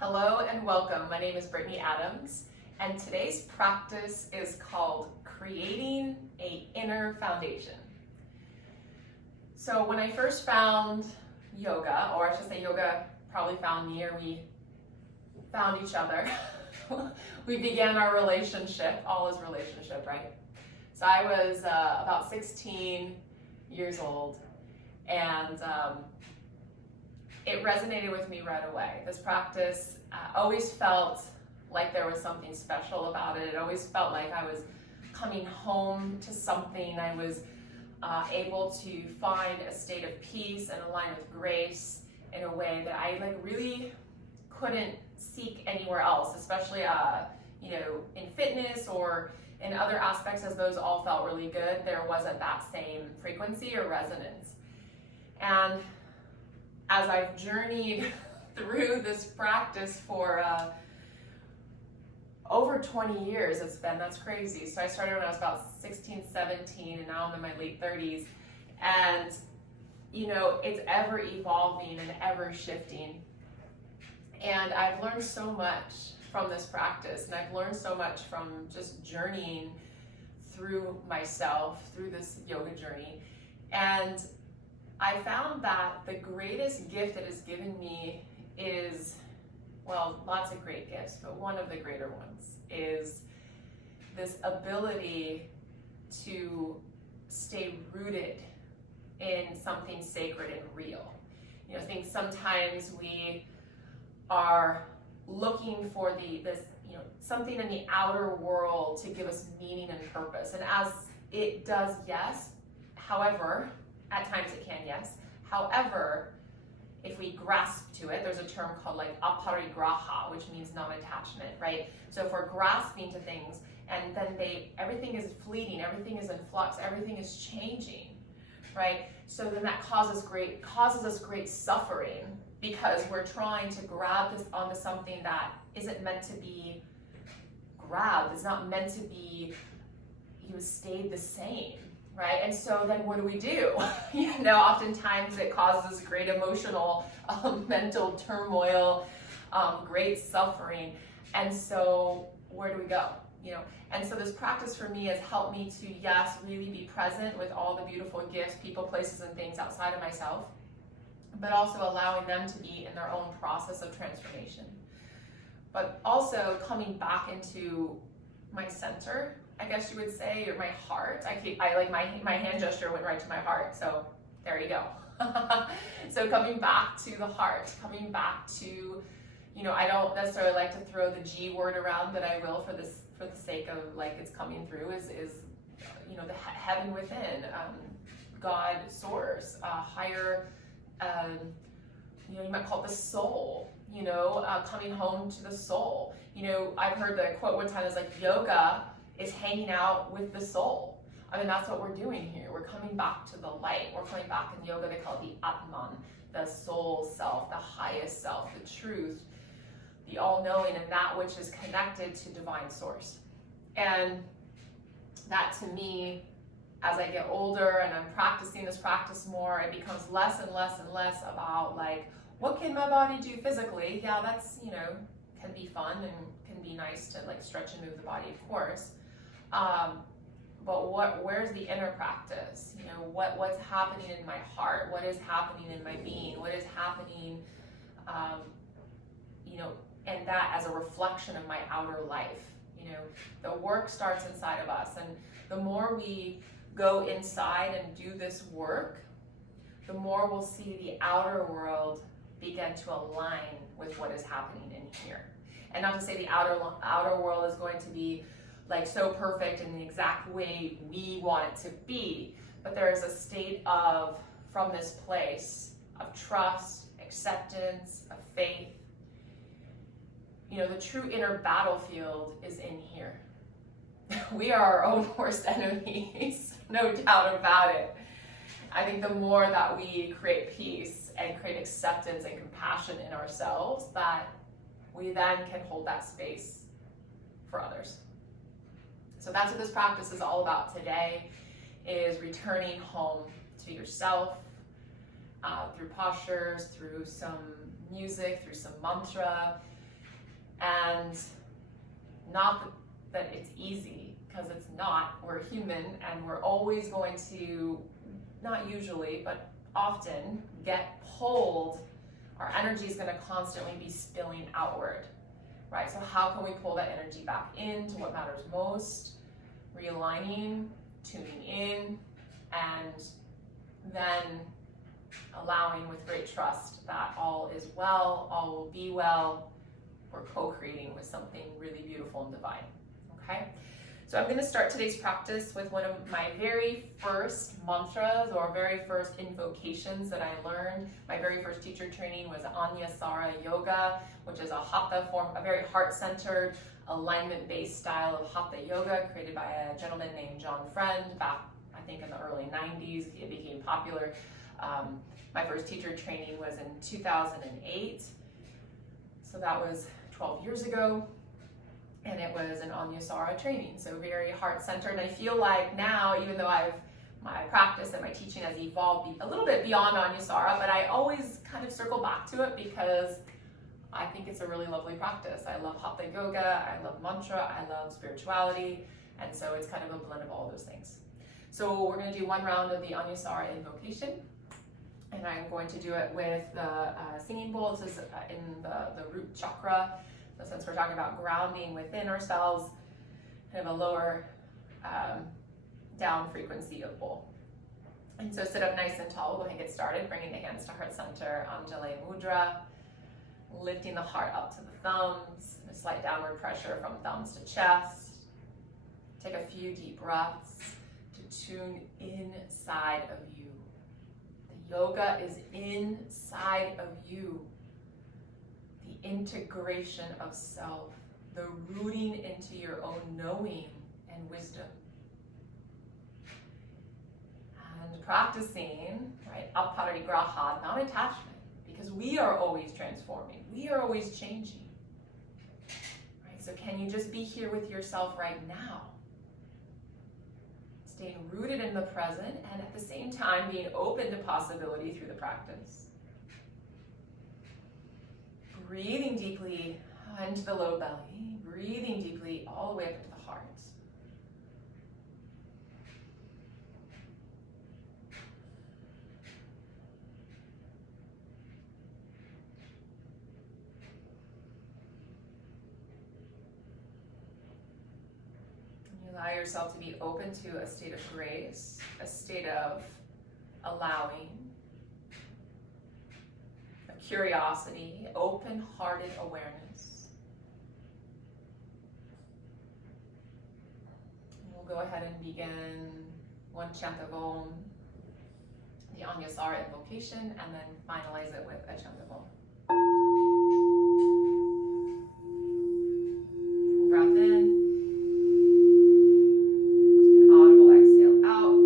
Hello and welcome. My name is Brittany Adams, and today's practice is called Creating an Inner Foundation. So when I first found yoga, or I should say yoga probably found me, or we found each other, we began our relationship. All is relationship, right? So I was about 16 years old, and it resonated with me right away. This practice always felt like there was something special about it. It always felt like I was coming home to something. I was able to find a state of peace and align with grace in a way that I really couldn't seek anywhere else, especially in fitness or in other aspects, as those all felt really good. There wasn't that same frequency or resonance. And as I've journeyed through this practice for over 20 years, that's crazy. So I started when I was about 16, 17, and now I'm in my late 30s. And, it's ever evolving and ever shifting. And I've learned so much from this practice, and I've learned so much from just journeying through myself, through this yoga journey. And I found that the greatest gift it has given me is, lots of great gifts, but one of the greater ones is this ability to stay rooted in something sacred and real. I think sometimes we are looking for something in the outer world to give us meaning and purpose. And as it does, yes, however, at times it can, yes. However, if we grasp to it, there's a term called aparigraha, which means non-attachment, right? So if we're grasping to things and then everything is fleeting, everything is in flux, everything is changing, right? So then that causes us great suffering, because we're trying to grab this onto something that isn't meant to be grabbed. It's not meant to be, stayed the same. Right? And so then what do? Oftentimes it causes great emotional, mental turmoil, great suffering. And so where do we go? And so this practice for me has helped me to, yes, really be present with all the beautiful gifts, people, places, and things outside of myself, but also allowing them to be in their own process of transformation. But also coming back into my center, I guess you would say, or my heart. My hand gesture went right to my heart, so there you go. So coming back to the heart, coming back to, I don't necessarily like to throw the G word around, but I will for the sake of it's coming through, is the heaven within, God, source, higher, you might call it the soul, coming home to the soul. I've heard the quote one time is yoga is hanging out with the soul. That's what we're doing here. We're coming back to the light. We're coming back in yoga, they call it the Atman, the soul self, the highest self, the truth, the all-knowing, and that which is connected to divine source. And that, to me, as I get older and I'm practicing this practice more, it becomes less and less and less about what can my body do physically? Yeah, that's, can be fun and can be nice to stretch and move the body, of course. But where's the inner practice? What's happening in my heart? What is happening in my being? What is happening, and that as a reflection of my outer life? The work starts inside of us, and the more we go inside and do this work, the more we'll see the outer world begin to align with what is happening in here. And not to say the outer world is going to be so perfect in the exact way we want it to be, but there is a state of, from this place of trust, acceptance, of faith. The true inner battlefield is in here. We are our own worst enemies, no doubt about it. I think the more that we create peace and create acceptance and compassion in ourselves, that we then can hold that space for others. So that's what this practice is all about today, is returning home to yourself through postures, through some music, through some mantra, And not that it's easy, because it's not. We're human, and we're always going to, not usually, but often, get pulled. Our energy is going to constantly be spilling outward, right? So how can we pull that energy back into what matters most? Realigning, tuning in, and then allowing with great trust that all is well, all will be well. We're co-creating with something really beautiful and divine, okay? So I'm going to start today's practice with one of my very first mantras or very first invocations that I learned. My very first teacher training was Anusara Yoga, which is a hatha form, a very heart-centered, alignment-based style of hatha yoga created by a gentleman named John Friend back, I think, in the early 90s. It became popular. My first teacher training was in 2008. So that was 12 years ago. And it was an Anusara training, so very heart-centered. And I feel like now, even though my practice and my teaching has evolved a little bit beyond Anusara, but I always kind of circle back to it because I think it's a really lovely practice. I love hatha yoga, I love mantra, I love spirituality, and so it's kind of a blend of all those things. So we're going to do one round of the Anusara invocation, and I'm going to do it with the singing bowl. This is in the root chakra. So since we're talking about grounding within ourselves, kind of a lower down frequency of bowl. And so sit up nice and tall. We'll go ahead and get started, bringing the hands to heart center, Anjali Mudra, lifting the heart up to the thumbs, and a slight downward pressure from thumbs to chest. Take a few deep breaths to tune inside of you. The yoga is inside of you. The integration of self, the rooting into your own knowing and wisdom. And practicing, right, aparigraha, non-attachment, because we are always transforming, we are always changing. Right? So can you just be here with yourself right now? Staying rooted in the present and at the same time being open to possibility through the practice. Breathing deeply into the low belly, breathing deeply all the way up into the heart. You allow yourself to be open to a state of grace, a state of allowing, curiosity, open-hearted awareness. And we'll go ahead and begin one chant of Om, the Anusara invocation, and then finalize it with a chant of Om. Full breath in. Take an audible exhale out.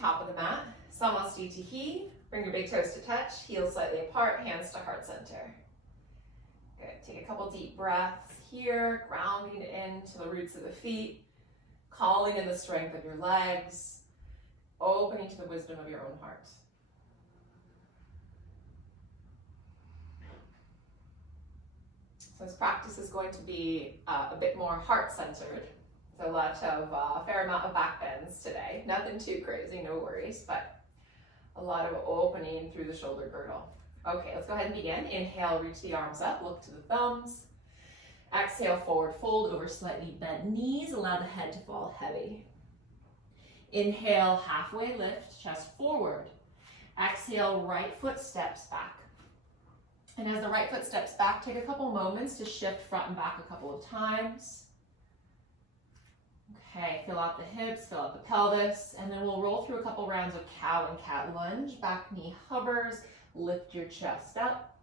Top of the mat, Samastitihi. Bring your big toes to touch, heels slightly apart, hands to heart center. Good, take a couple deep breaths here, grounding into the roots of the feet, calling in the strength of your legs, opening to the wisdom of your own heart. So this practice is going to be a bit more heart-centered. So a fair amount of back bends today. Nothing too crazy, no worries, but a lot of opening through the shoulder girdle. Okay, let's go ahead and begin. Inhale, reach the arms up, look to the thumbs. Exhale, forward fold over slightly bent knees. Allow the head to fall heavy. Inhale, halfway lift, chest forward. Exhale, right foot steps back. And as the right foot steps back, take a couple moments to shift front and back a couple of times. Okay, fill out the hips, fill out the pelvis, and then we'll roll through a couple rounds of cow and cat lunge. Back knee hovers, lift your chest up.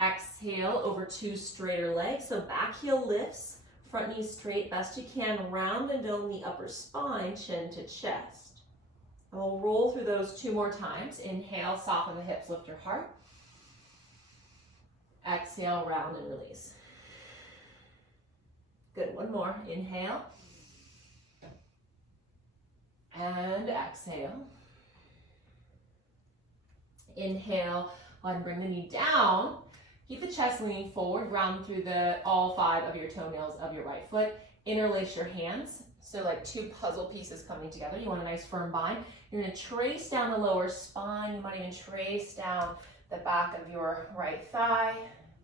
Exhale over 2 straighter legs, so back heel lifts, front knee straight best you can, round and dome the upper spine, chin to chest. And we'll roll through those 2 more times. Inhale, soften the hips, lift your heart. Exhale, round and release. Good, one more. Inhale. And exhale. Inhale, go ahead and bring the knee down. Keep the chest leaning forward, round through all 5 of your toenails of your right foot. Interlace your hands, so like 2 puzzle pieces coming together. You want a nice firm bind. You're gonna trace down the lower spine. You might even trace down the back of your right thigh.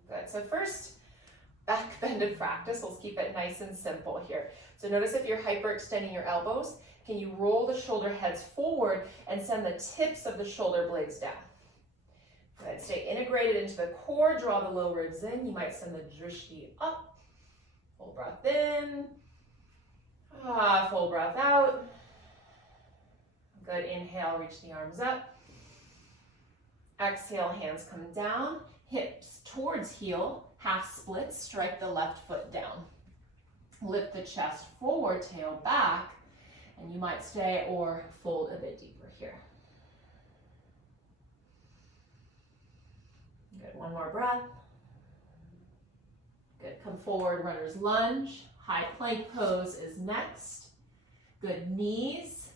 Good, so first, back bended practice. Let's keep it nice and simple here. So notice if you're hyperextending your elbows, can you roll the shoulder heads forward and send the tips of the shoulder blades down? Good, stay integrated into the core, draw the low ribs in. You might send the drishti up. Full breath in. Full breath out. Good, inhale, reach the arms up. Exhale, hands come down. Hips towards heel, half splits, strike the left foot down. Lift the chest forward, tail back, and you might stay or fold a bit deeper here. Good, one more breath. Good, come forward, runner's lunge. High plank pose is next. Good, knees,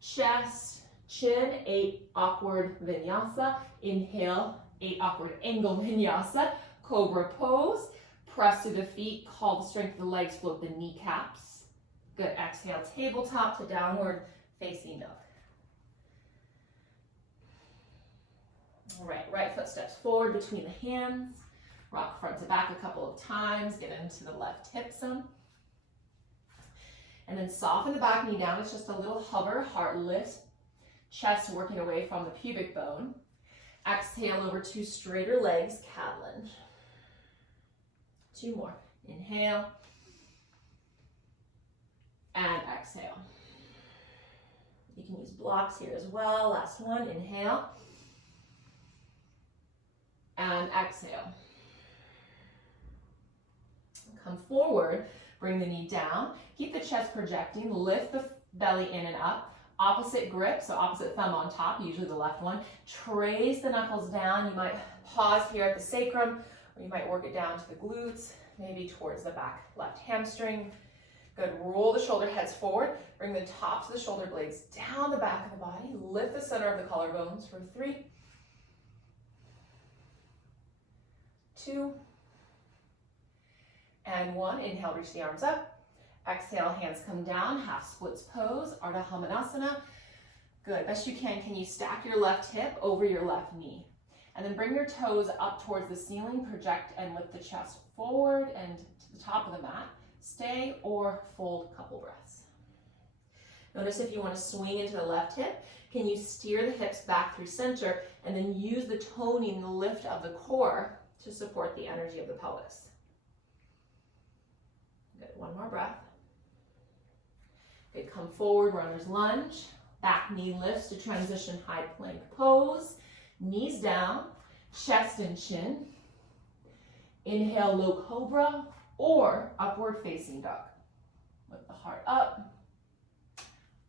chest, chin, 8 awkward vinyasa. Inhale, 8 awkward angle vinyasa. Cobra pose. Press through the feet, call the strength of the legs, float the kneecaps. Good, exhale, tabletop to downward facing dog. All right, right foot steps forward between the hands. Rock front to back a couple of times, get into the left hip some. And then soften the back knee down, it's just a little hover, heart lift. Chest working away from the pubic bone. Exhale over 2 straighter legs, cat lunge. 2 more. Inhale. And exhale. You can use blocks here as well. Last one. Inhale. And exhale. Come forward. Bring the knee down. Keep the chest projecting. Lift the belly in and up. Opposite grip, so opposite thumb on top, usually the left one. Trace the knuckles down. You might pause here at the sacrum, or you might work it down to the glutes, maybe towards the back left hamstring. Good, roll the shoulder heads forward. Bring the tops of the shoulder blades down the back of the body. Lift the center of the collarbones for 3, 2, and 1. Inhale, reach the arms up. Exhale, hands come down, half splits pose, Arda Hamadasana. Good, best you can you stack your left hip over your left knee? And then bring your toes up towards the ceiling, project and lift the chest forward and to the top of the mat. Stay or fold a couple breaths. Notice if you want to swing into the left hip, can you steer the hips back through center and then use the toning, the lift of the core to support the energy of the pelvis. Good, one more breath. Good, come forward, runner's lunge. Back knee lifts to transition high plank pose. Knees down, chest and chin. Inhale, low cobra or upward facing dog. Lift the heart up,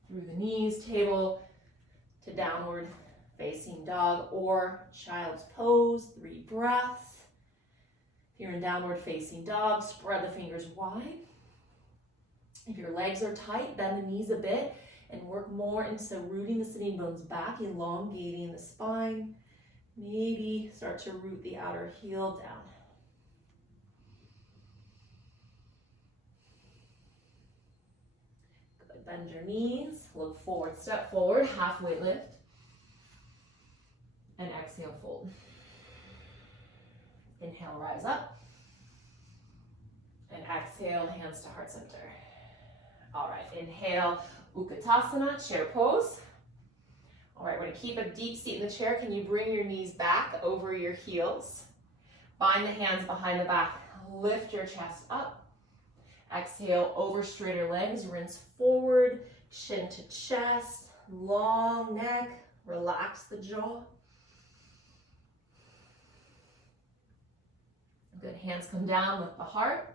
through the knees, table to downward facing dog or child's pose. 3 breaths. If you're in downward facing dog, spread the fingers wide. If your legs are tight, bend the knees a bit and work more into rooting the sitting bones back, elongating the spine. Maybe start to root the outer heel down. Bend your knees, look forward, step forward, halfway lift. And exhale, fold. Inhale, rise up. And exhale, hands to heart center. All right, inhale, Ukutasana, chair pose. All right, we're gonna keep a deep seat in the chair. Can you bring your knees back over your heels? Bind the hands behind the back. Lift your chest up. Exhale, over straighter legs. Rinse forward, chin to chest, long neck. Relax the jaw. Good, hands come down, lift the heart.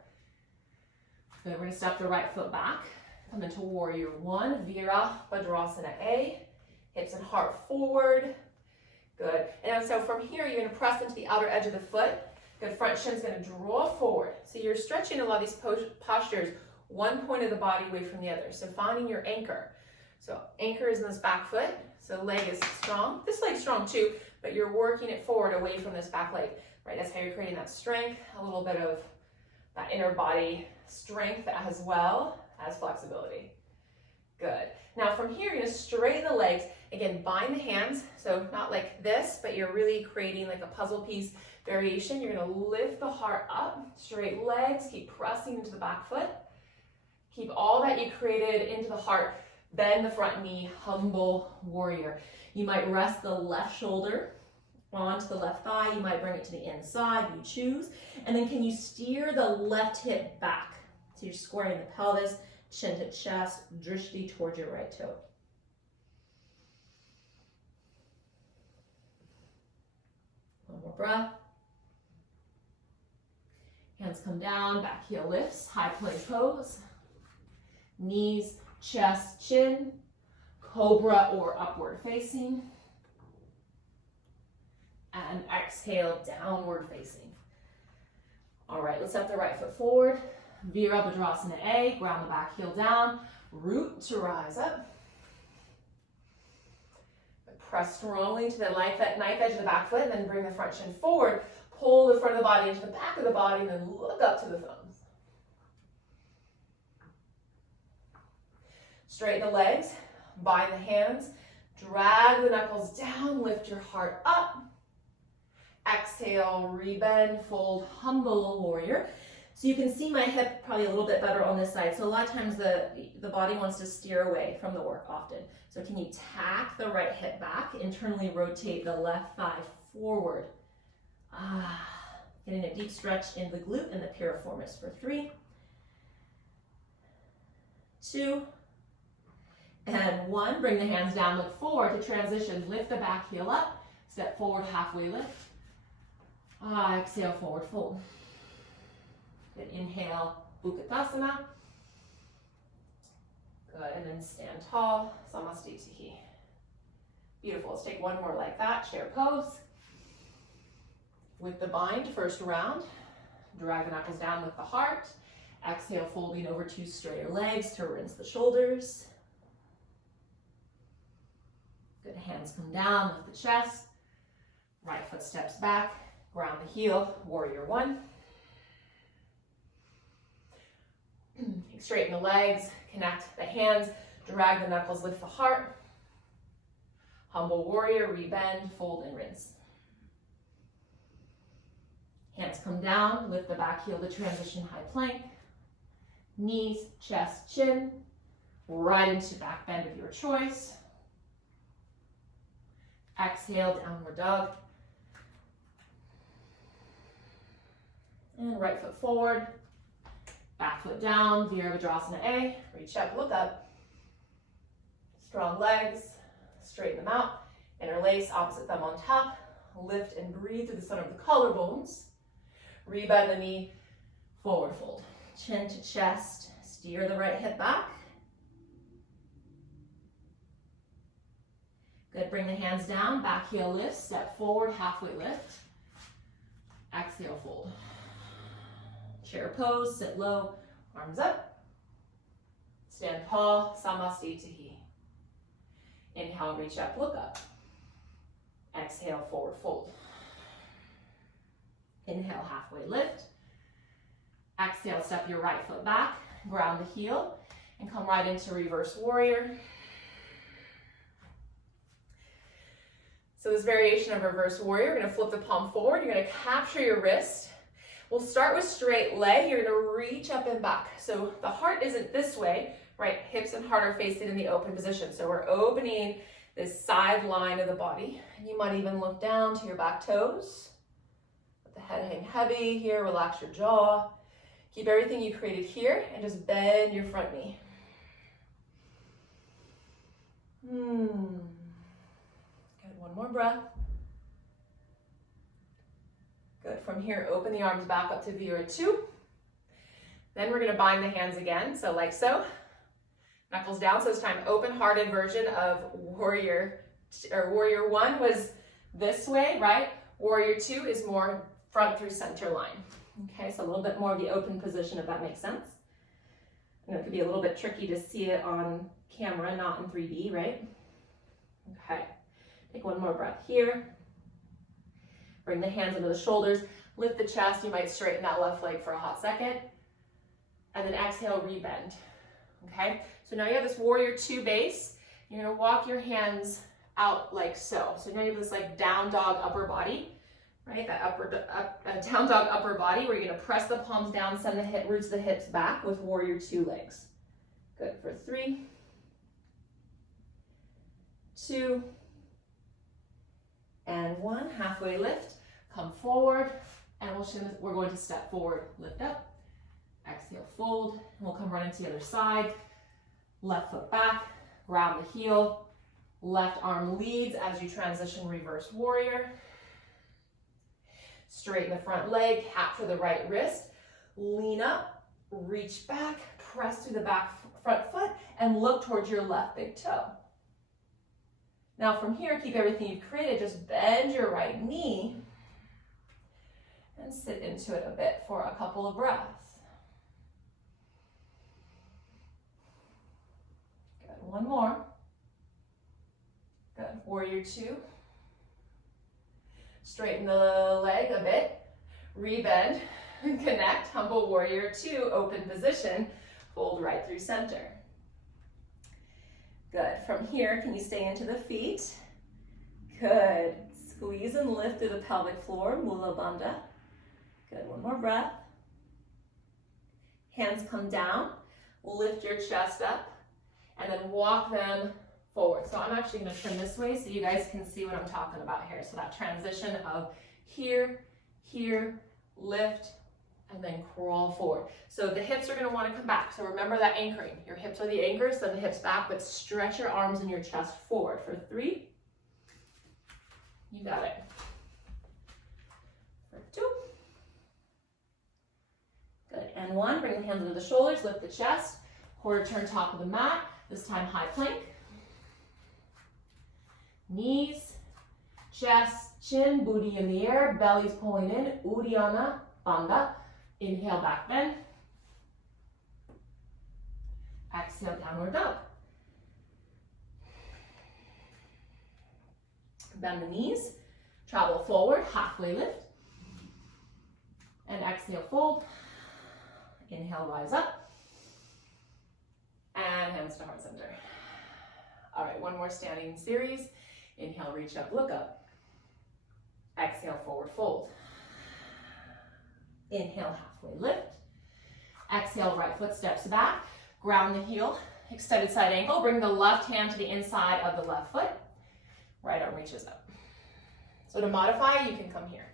Good, we're gonna step the right foot back. Come into warrior one, Virabhadrasana A. Hips and heart forward. Good, and so from here, you're gonna press into the outer edge of the foot. Good, front shin's gonna draw forward. So you're stretching a lot of these postures, one point of the body away from the other. So finding your anchor. So anchor is in this back foot. So leg is strong. This leg's strong too, but you're working it forward away from this back leg. Right, that's how you're creating that strength, a little bit of that inner body strength as well as flexibility. Good. Now from here, you're gonna straighten the legs. Again, bind the hands, so not like this, but you're really creating like a puzzle piece variation. You're gonna lift the heart up, straight legs, keep pressing into the back foot. Keep all that you created into the heart. Bend the front knee, humble warrior. You might rest the left shoulder onto the left thigh. You might bring it to the inside, you choose. And then can you steer the left hip back? So you're squaring the pelvis, chin to chest, drishti towards your right toe. One more breath. Hands come down, back heel lifts, high plank pose. Knees, chest, chin, cobra or upward facing. And exhale, downward facing. All right, let's step the right foot forward. Virabhadrasana A, ground the back heel down, root to rise up. Press strongly into the knife edge of the back foot, and then bring the front shin forward. Pull the front of the body into the back of the body, and then look up to the thumbs. Straighten the legs, bind the hands, drag the knuckles down, lift your heart up. Exhale, rebend, fold, humble warrior. So you can see my hip probably a little bit better on this side. So a lot of times the body wants to steer away from the work often. So can you tack the right hip back, internally rotate the left thigh forward. Getting a deep stretch in the glute and the piriformis for 3, 2, and 1. Bring the hands down, look forward to transition. Lift the back heel up, step forward, halfway lift. Exhale, forward fold. Good, inhale, Ukutasana. Good, and then stand tall, Samastitihi. Beautiful, let's take one more like that, chair pose. With the bind, first round, drag the knuckles down with the heart. Exhale, folding over 2 straighter legs to rinse the shoulders. Good, hands come down, lift the chest. Right foot steps back, ground the heel, warrior 1. Straighten the legs, connect the hands, drag the knuckles, lift the heart. Humble warrior, rebend, fold and rinse. Hands come down, lift the back heel to transition high plank. Knees, chest, chin, right into back bend of your choice. Exhale, downward dog. And right foot forward, back foot down, Virabhadrasana A. Reach up, look up. Strong legs, straighten them out. Interlace, opposite thumb on top. Lift and breathe through the center of the collarbones. Rebend the knee, forward fold. Chin to chest, steer the right hip back. Good, bring the hands down, back heel lift, step forward, halfway lift. Exhale, fold. Chair pose, sit low, arms up. Stand tall, Samastitihi. Inhale, reach up, look up. Exhale, forward fold. Inhale, halfway lift. Exhale, step your right foot back, ground the heel. and come right into reverse warrior. So this variation of reverse warrior, you're gonna flip the palm forward, you're gonna capture your wrist. We'll start with straight leg, you're gonna reach up and back. So the heart isn't this way, right? Hips and heart are facing in the open position. So we're opening this side line of the body. And you might even look down to your back toes. Let the head hang heavy here, relax your jaw. Keep everything you created here and just bend your front knee. Good, one more breath. Good, from here, open the arms back up to Vira 2. Then we're gonna bind the hands again, so like so. Knuckles down, so this time open-hearted version of warrior 1 was this way, right? Warrior 2 is more front through center line. Okay, so a little bit more of the open position, if that makes sense. And it could be a little bit tricky to see it on camera, not in 3D, right? Okay, take one more breath here. Bring the hands under the shoulders, lift the chest. You might straighten that left leg for a hot second. And then exhale, rebend. Okay, so now you have this warrior 2 base. You're gonna walk your hands out like so. So now you have this like down dog upper body, right? That down dog upper body where you're gonna press the palms down, send the roots of the hips back with warrior 2 legs. Good, for 3, 2, and 1. Halfway lift, come forward, and we're going to step forward, lift up. Exhale, fold, and we'll come right into the other side. Left foot back, ground the heel. Left arm leads as you transition reverse warrior. Straighten the front leg, capture the right wrist. Lean up, reach back, press through the front foot, and look towards your left big toe. Now from here, keep everything you've created. Just bend your right knee and sit into it a bit for a couple of breaths. One more. Good. Warrior 2. Straighten the leg a bit. Rebend. Connect. Humble warrior 2. Open position. Fold right through center. Good. From here, can you stay into the feet? Good. Squeeze and lift through the pelvic floor. Mula Bandha. Good. One more breath. Hands come down. Lift your chest up. And then walk them forward. So I'm actually gonna turn this way so you guys can see what I'm talking about here. So that transition of here, here, lift, and then crawl forward. So the hips are gonna wanna come back. So remember that anchoring. Your hips are the anchors, send the hips back, but stretch your arms and your chest forward. For 3, you got it. For 2, good, and 1, bring the hands under the shoulders, lift the chest, quarter turn top of the mat. This time high plank. Knees, chest, chin, booty in the air, belly's pulling in. Uddiyana Bandha. Inhale, back bend. Exhale, downward dog. Bend the knees, travel forward, halfway lift. And exhale, fold. Inhale, rise up. And hands to heart center. All right, one more standing series. Inhale, reach up, look up. Exhale, forward fold. Inhale, halfway lift. Exhale, right foot steps back. Ground the heel, extended side ankle. Bring the left hand to the inside of the left foot. Right arm reaches up. So to modify, you can come here.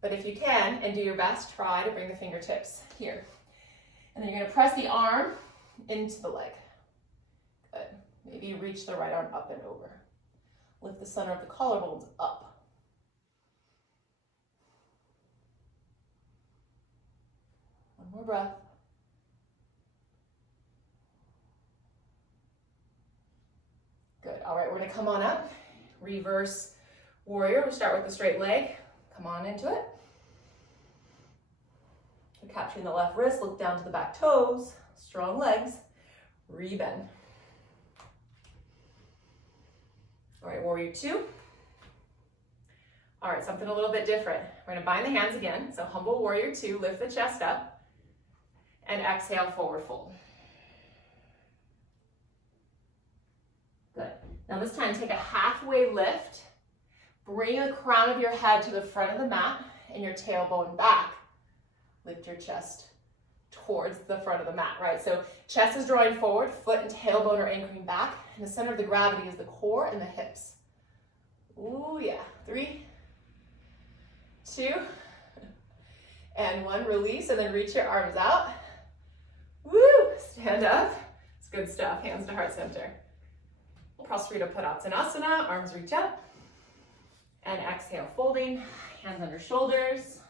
But if you can, and do your best, try to bring the fingertips here. And then you're gonna press the arm into the leg. Good. Maybe reach the right arm up and over. Lift the center of the collarbones up. One more breath. Good. All right, we're gonna come on up. Reverse warrior. We'll start with the straight leg. Come on into it. We're capturing the left wrist. Look down to the back toes. Strong legs, rebend. All right, warrior 2. All right, something a little bit different. We're gonna bind the hands again. So humble warrior 2, lift the chest up, and exhale, forward fold. Now this time, take a halfway lift. Bring the crown of your head to the front of the mat and your tailbone back. Lift your chest towards the front of the mat, right? So chest is drawing forward, foot and tailbone are anchoring back, and the center of the gravity is the core and the hips. Ooh, yeah. 3, 2, and 1. Release, and then reach your arms out. Woo! Stand up. It's good stuff. Hands to heart center. Prostrate Ukutasana, arms reach up. And exhale, folding, hands under shoulders.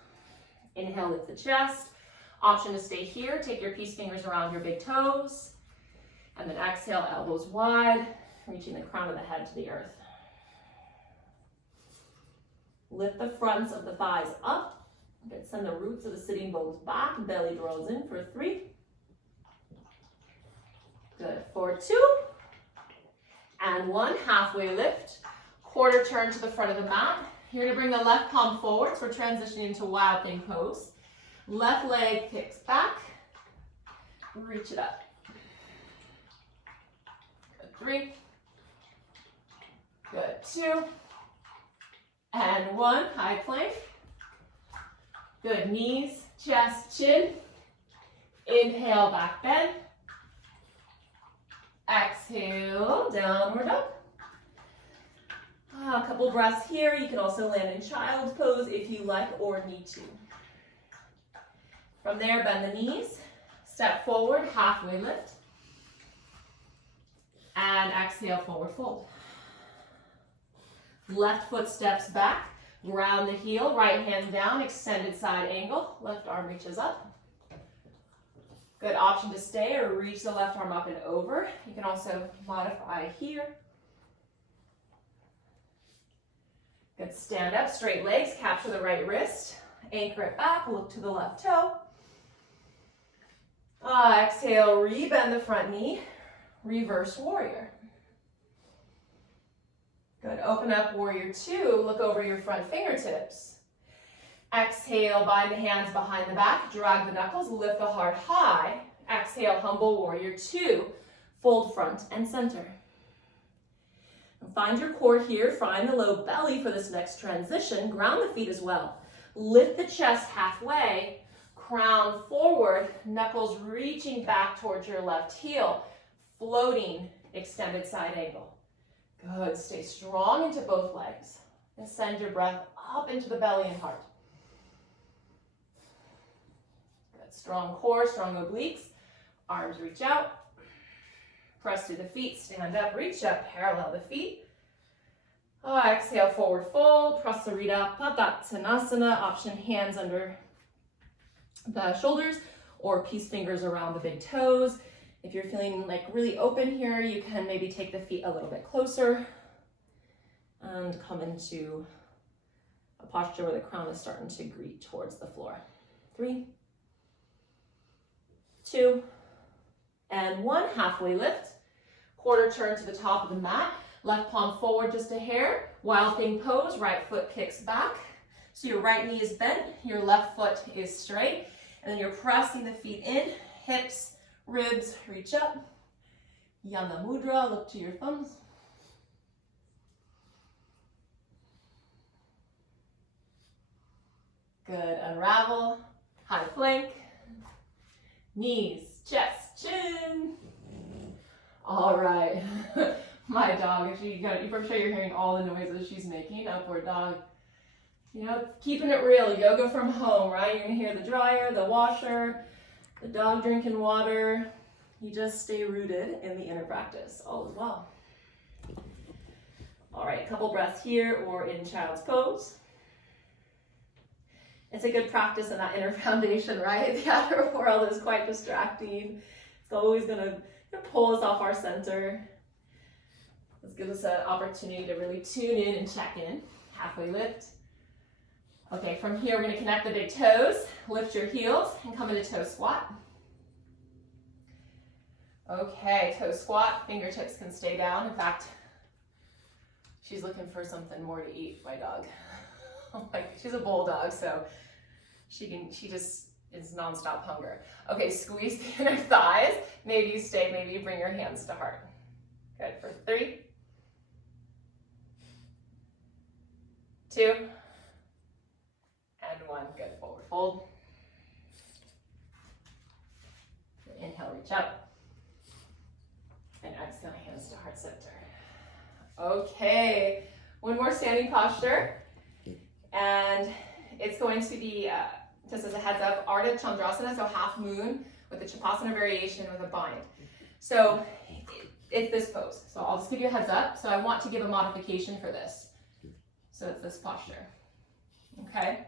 Inhale, lift the chest. Option to stay here. Take your peace fingers around your big toes. And then exhale, elbows wide, reaching the crown of the head to the earth. Lift the fronts of the thighs up. Good. Send the roots of the sitting bones back. Belly draws in for 3. Good. For 2. And 1. Halfway lift. Quarter turn to the front of the mat. You're going to bring the left palm forward, so we're transitioning into wild thing pose. Left leg kicks back. Reach it up. Good. 3. Good. 2. And 1. High plank. Good. Knees, chest, chin. Inhale, back bend. Exhale, downward dog. A couple breaths here. You can also land in child's pose if you like or need to. From there, bend the knees. Step forward, halfway lift. And exhale, forward fold. Left foot steps back. Ground the heel, right hand down, extended side angle. Left arm reaches up. Good. Option to stay or reach the left arm up and over. You can also modify here. Good. Stand up, straight legs, capture the right wrist, anchor it back, look to the left toe. Exhale, rebend the front knee, reverse warrior. Good. Open up warrior 2, look over your front fingertips. Exhale, bind the hands behind the back, drag the knuckles, lift the heart high. Exhale, humble warrior 2, fold front and center. And find your core here, find the low belly for this next transition. Ground the feet as well. Lift the chest halfway, crown forward, knuckles reaching back towards your left heel, floating extended side angle. Good. Stay strong into both legs and send your breath up into the belly and heart. Good. Strong core, strong obliques. Arms reach out. Press through the feet. Stand up, reach up, parallel the feet. Exhale, forward fold. Prasarita Padottanasana. Option hands under the shoulders or peace fingers around the big toes. If you're feeling like really open here, you can maybe take the feet a little bit closer and come into a posture where the crown is starting to greet towards the floor. 3, 2, and 1. Halfway lift. Quarter turn to the top of the mat. Left palm forward just a hair. Wild thing pose. Right foot kicks back. So your right knee is bent. Your left foot is straight. And then you're pressing the feet in. Hips, ribs, reach up. Yana Mudra, look to your thumbs. Good. Unravel. High plank. Knees, chest, chin. All right. My dog, I'm sure you're hearing all the noises she's making. Upward dog. You know, keeping it real. Yoga from home, right? You're going to hear the dryer, the washer, the dog drinking water. You just stay rooted in the inner practice. All is well. All right, a couple breaths here or in child's pose. It's a good practice in that inner foundation, right? The outer world is quite distracting. It's always going to pull us off our center. This gives us an opportunity to really tune in and check in. Halfway lift. Okay, from here we're going to connect the big toes, lift your heels, and come into toe squat. Okay, toe squat, fingertips can stay down. In fact, she's looking for something more to eat, my dog. Like, she's a bulldog, so she just is nonstop hunger. Okay, squeeze the inner thighs. Maybe you stay, maybe you bring your hands to heart. Good, for 3, 2, and 1. Good. Forward fold. Inhale, reach up. And exhale, hands to heart center. Okay, one more standing posture. And it's going to be, just as a heads up, Arda Chandrasana, so half moon with a Shavasana variation with a bind. So it's this pose. So I'll just give you a heads up. So I want to give a modification for this. So it's this posture. Okay?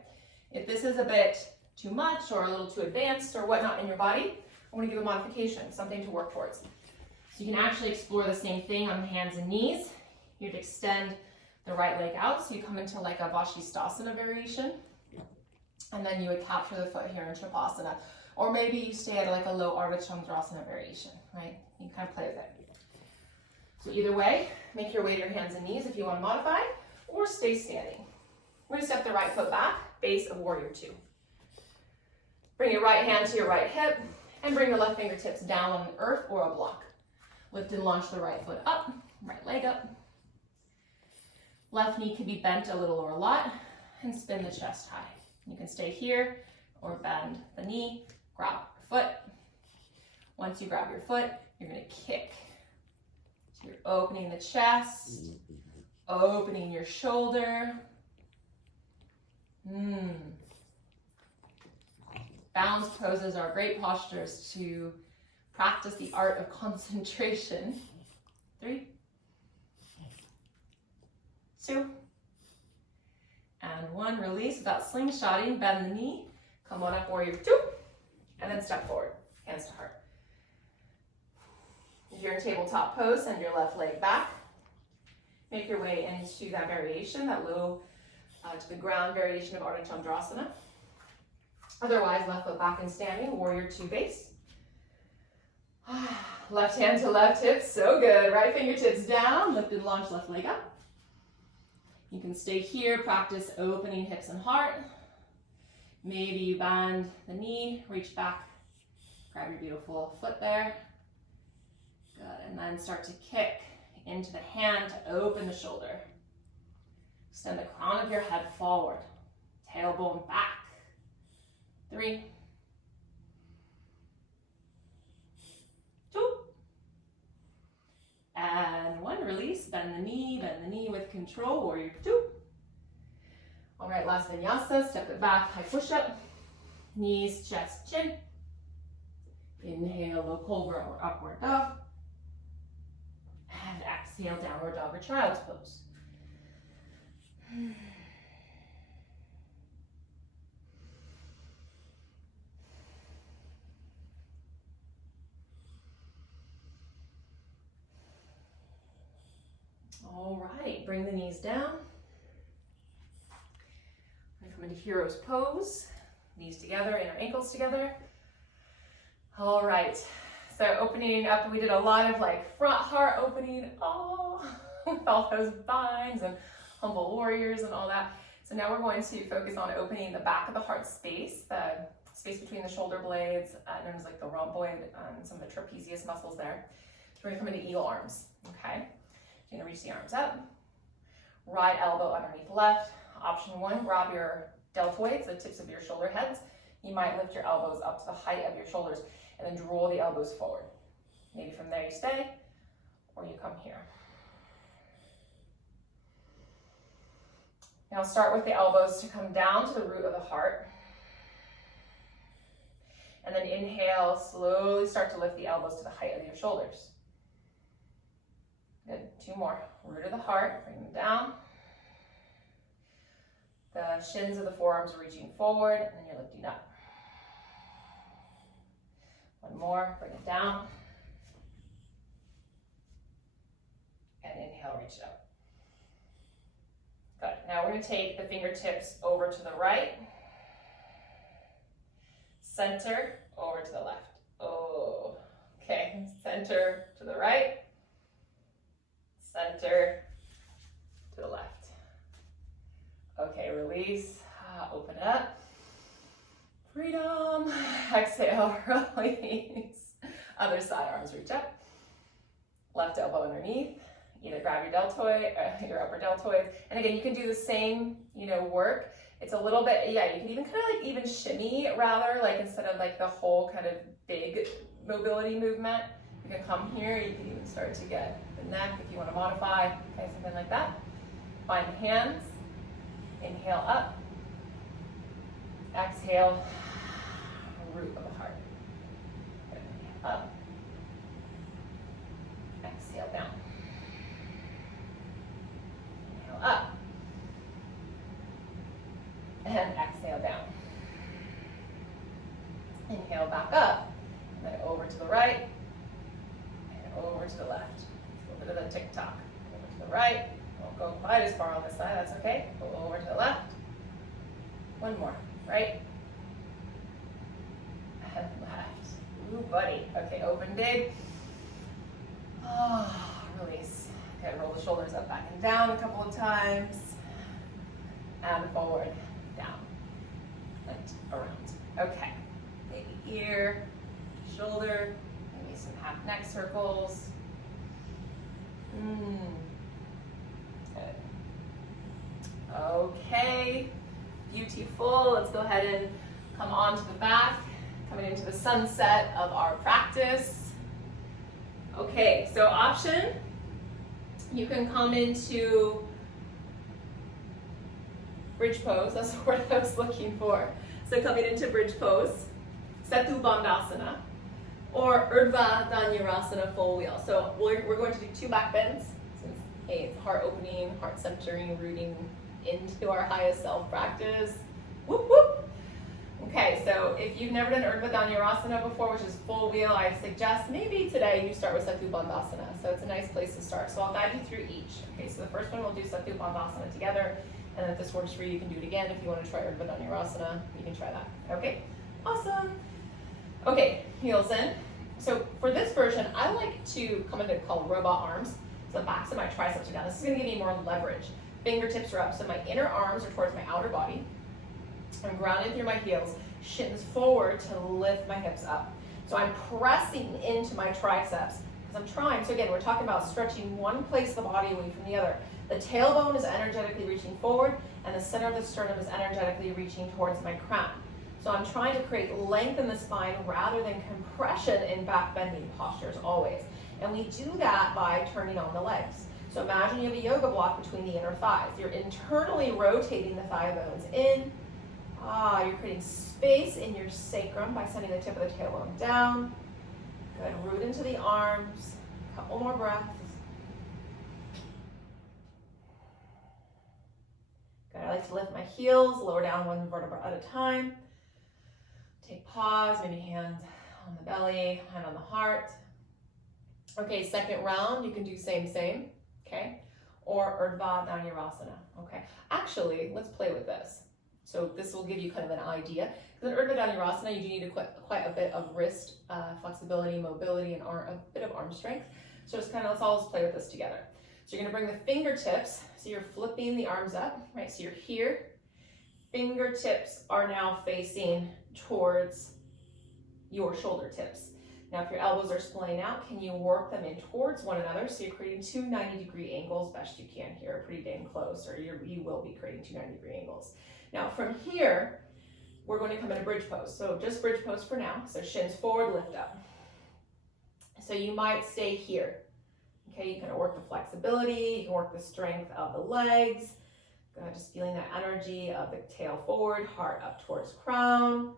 If this is a bit too much or a little too advanced or whatnot in your body, I want to give a modification, something to work towards. So you can actually explore the same thing on hands and knees. You'd extend the right leg out, so you come into like a Vashisthasana variation, and then you would capture the foot here in Shavasana. Or maybe you stay at like a low Arda Chandrasana variation, right? You kind of play with it. So either way, make your way to your hands and knees if you want to modify, or stay standing. We're going to step the right foot back, base of warrior 2. Bring your right hand to your right hip, and bring the left fingertips down on the earth or a block. Lift and launch the right foot up, right leg up. Left knee can be bent a little or a lot, and spin the chest high. You can stay here or bend the knee, grab your foot. Once you grab your foot, you're going to kick. So you're opening the chest, opening your shoulder. Balance poses are great postures to practice the art of concentration. 3, 2, and 1. Release without slingshotting. Bend the knee. Come on up, warrior 2, and then step forward, hands to heart. If you're in tabletop pose, send your left leg back. Make your way into that variation, that low to the ground variation of Arda Chandrasana. Otherwise, left foot back and standing, warrior 2 base. Left hand to left hip, so good. Right fingertips down, lift and launch left leg up. You can stay here, practice opening hips and heart. Maybe you bend the knee, reach back, grab your beautiful foot there. Good, and then start to kick into the hand to open the shoulder. Extend the crown of your head forward, tailbone back. 3, 2, and 1. Release, bend the knee with control, warrior 2. All right, last vinyasa, step it back, high push-up, knees, chest, chin. Inhale, low cobra or upward dog. And exhale, downward dog or child's pose. All right, bring the knees down. And come into hero's pose. Knees together, inner ankles together. All right, so opening up, we did a lot of like front heart opening, with all those binds and humble warriors and all that. So now we're going to focus on opening the back of the heart space, the space between the shoulder blades, known as like the rhomboid, some of the trapezius muscles there. So we're gonna come into eagle arms, okay? You're gonna reach the arms up, right elbow underneath left. Option 1, grab your deltoids, the tips of your shoulder heads. You might lift your elbows up to the height of your shoulders and then draw the elbows forward. Maybe from there you stay, or you come here. Now start with the elbows to come down to the root of the heart. And then inhale, slowly start to lift the elbows to the height of your shoulders. Good, 2 more. Root of the heart, bring them down. The shins of the forearms are reaching forward, and then you're lifting up. 1 more, bring it down. And inhale, reach it up. Good. Now we're going to take the fingertips over to the right. Center, over to the left. Oh, okay. Center to the right. Center to the left. Okay, release. Open up. Freedom. Exhale, release. Other side, arms reach up. Left elbow underneath. either grab your deltoid, your upper deltoids. And again, you can do the same, work. It's a little bit, you can even kind of like even shimmy rather, like instead of like the whole kind of big mobility movement. You can come here, you can even start to get the neck if you want to modify, okay, something like that. Find the hands, inhale up, exhale, root of the heart. Inhale up, exhale down. Inhale up, and exhale down. Inhale back up, and then over to the right, and over to the left. A little bit of the tick-tock. Over to the right, won't go quite as far on this side, that's okay. Go over to the left. One more, right, and left. Ooh, buddy. Okay, open big. Oh, release. Okay, roll the shoulders up, back, and down a couple of times. And forward, down, and around. Okay, maybe ear, shoulder, maybe some half neck circles. Good. Okay, beautiful. Let's go ahead and come on to the back, coming into the sunset of our practice. Okay, so option, you can come into bridge pose, that's the word I was looking for. So coming into bridge pose, Setu Bandhasana, or Urdhva Dhanurasana full wheel. So we're going to do 2 back bends. It's heart opening, heart centering, rooting into our highest self practice. Whoop, whoop. Okay, so if you've never done Urdhva Dhanurasana before, which is full wheel, I suggest maybe today you start with Setu Bandhasana. So it's a nice place to start. So I'll guide you through each. Okay, so the first one we'll do Setu Bandhasana together. And if this works for you, you can do it again. If you want to try Urdhva Dhanurasana, you can try that. Okay, awesome. Okay, heels in. So for this version, I like to come into called robot arms. So the backs of my triceps are down. This is going to give me more leverage. Fingertips are up, so my inner arms are towards my outer body. I'm grounded through my heels, shins forward to lift my hips up. So I'm pressing into my triceps because I'm trying. So again, we're talking about stretching one place of the body away from the other. The tailbone is energetically reaching forward, and the center of the sternum is energetically reaching towards my crown. So I'm trying to create length in the spine rather than compression in back bending postures always. And we do that by turning on the legs. So imagine you have a yoga block between the inner thighs. You're internally rotating the thigh bones in. You're creating space in your sacrum by sending the tip of the tailbone down. Good, root into the arms. Couple more breaths. Good, I like to lift my heels, lower down one vertebra at a time. Take pause, maybe hand on the belly, hand on the heart. Okay, second round, you can do same, okay? Or Urdhva Dhanurasana, okay? Actually, let's play with this. So this will give you kind of an idea. Because in Urdhva Dhanurasana, you do need quite a bit of wrist flexibility, mobility, and a bit of arm strength. So just kind of, let's all just play with this together. So you're gonna bring the fingertips, so you're flipping the arms up, right? So you're here. Fingertips are now facing towards your shoulder tips. Now, if your elbows are splaying out, can you work them in towards one another? So you're creating 2 90-degree angles best you can here, pretty dang close, or you will be creating 2 90-degree angles. Now, from here, we're going to come into bridge pose. So just bridge pose for now. So shins forward, lift up. So you might stay here. Okay, you can work the flexibility, you can work the strength of the legs. Just feeling that energy of the tail forward, heart up towards crown.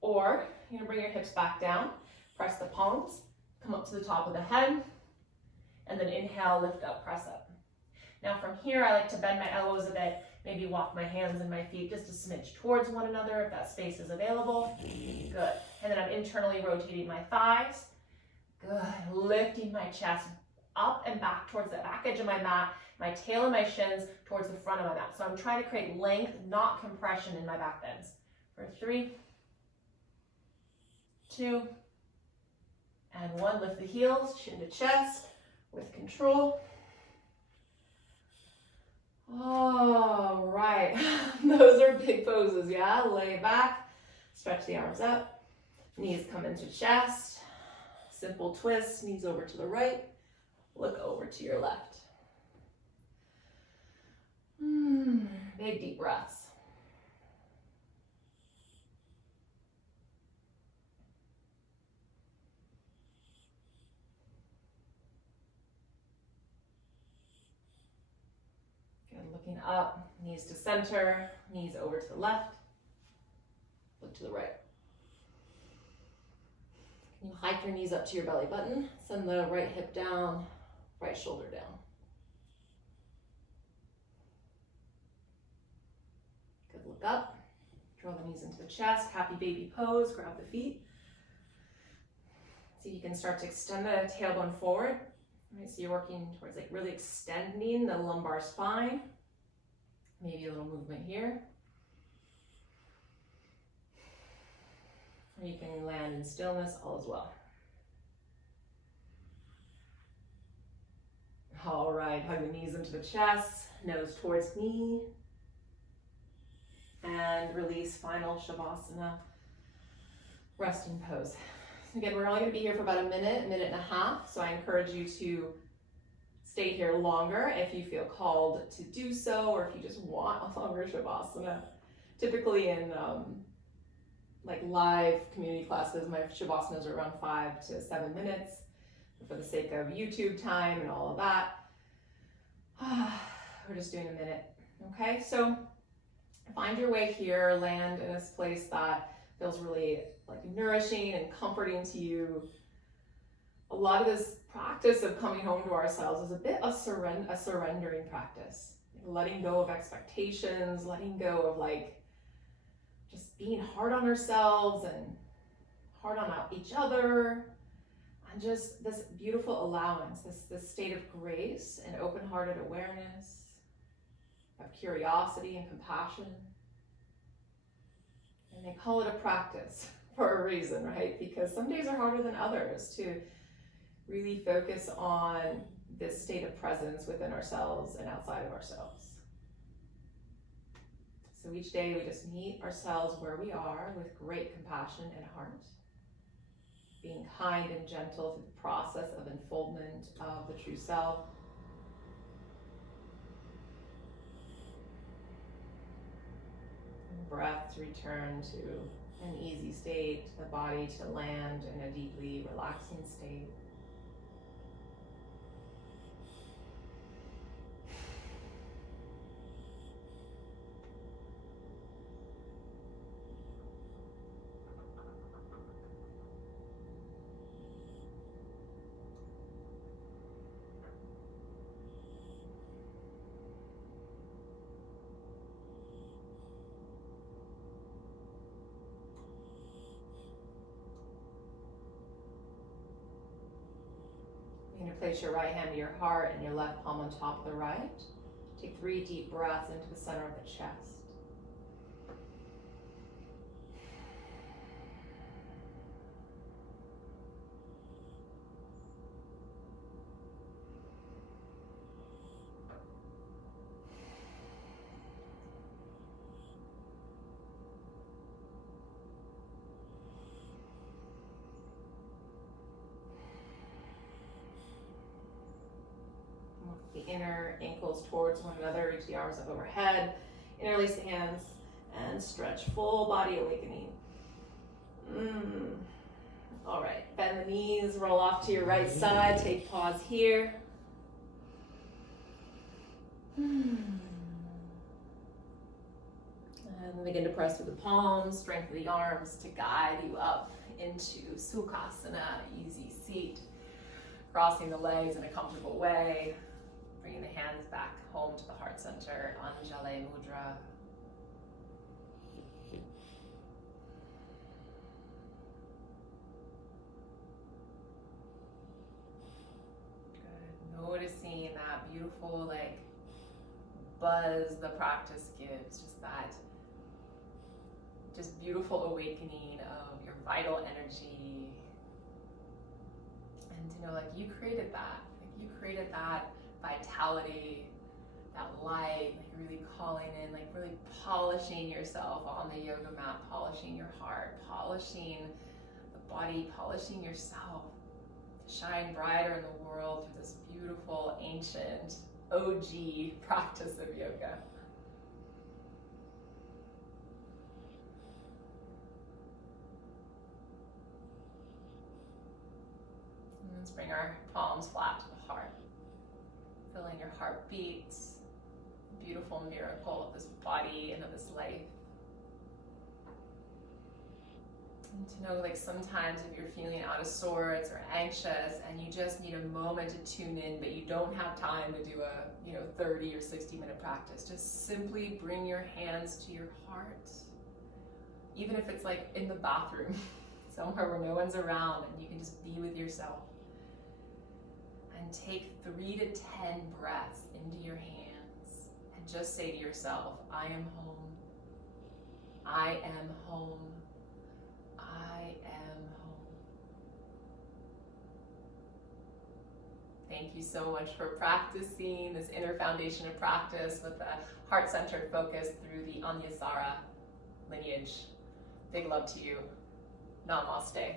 Or you're gonna bring your hips back down, press the palms, come up to the top of the head, and then inhale, lift up, press up. Now from here, I like to bend my elbows a bit, maybe walk my hands and my feet just a smidge towards one another if that space is available. Good. And then I'm internally rotating my thighs. Good. Lifting my chest up and back towards the back edge of my mat, my tail and my shins towards the front of my mat. So I'm trying to create length, not compression in my back bends. For 3, 2, and 1. Lift the heels, chin to chest with control. All right, those are big poses, yeah? Lay back, stretch the arms up, knees come into chest, simple twist, knees over to the right, look over to your left. Big deep breaths. Good, looking up, knees to center, knees over to the left, look to the right. Can you hike your knees up to your belly button? Send the right hip down, right shoulder down. Good, look up, draw the knees into the chest, happy baby pose, grab the feet. So you can start to extend the tailbone forward. Right, so you're working towards like really extending the lumbar spine. Maybe a little movement here. Or you can land in stillness, all as well. All right, hug the knees into the chest, nose towards knee. And release, final Shavasana, resting pose. So again, we're only going to be here for about a minute and a half, so I encourage you to stay here longer if you feel called to do so, or if you just want a longer Shavasana. Typically in like live community classes, my Shavasanas are around 5 to 7 minutes. For the sake of YouTube time and all of that, we're just doing a minute. Okay, so find your way here, land in this place that feels really like nourishing and comforting to you. A lot of this practice of coming home to ourselves is a bit of a surrendering practice. Letting go of expectations, letting go of like just being hard on ourselves and hard on each other. And just this beautiful allowance, this state of grace and open-hearted awareness, of curiosity and compassion. And they call it a practice for a reason, right? Because some days are harder than others to really focus on this state of presence within ourselves and outside of ourselves. So each day we just meet ourselves where we are with great compassion and heart, being kind and gentle through the process of unfoldment of the true self. Breath to return to an easy state, the body to land in a deeply relaxing state. You're going to place your right hand to your heart and your left palm on top of the right. Take 3 deep breaths into the center of the chest. The inner ankles towards one another, reach the arms up overhead, interlace the hands, and stretch, full body awakening. All right, bend the knees, roll off to your right side, take pause here. And begin to press through the palms, strengthen the arms to guide you up into Ukutasana, easy seat, crossing the legs in a comfortable way. Bringing the hands back home to the heart center, Anjali Mudra. Good. Noticing that beautiful like buzz the practice gives, just beautiful awakening of your vital energy. And like you created that vitality, that light, like really calling in, like really polishing yourself on the yoga mat, polishing your heart, polishing the body, polishing yourself to shine brighter in the world through this beautiful, ancient, OG practice of yoga. Just bring our palms flat to the heart. Feel in your heartbeat, beautiful miracle of this body and of this life. And to know, like, sometimes if you're feeling out of sorts or anxious and you just need a moment to tune in, but you don't have time to do a 30 or 60-minute practice, just simply bring your hands to your heart. Even if it's like in the bathroom, somewhere where no one's around and you can just be with yourself. And take 3 to 10 breaths into your hands and just say to yourself, I am home. I am home. I am home. Thank you so much for practicing this inner foundation of practice with a heart-centered focus through the Anusara lineage. Big love to you. Namaste.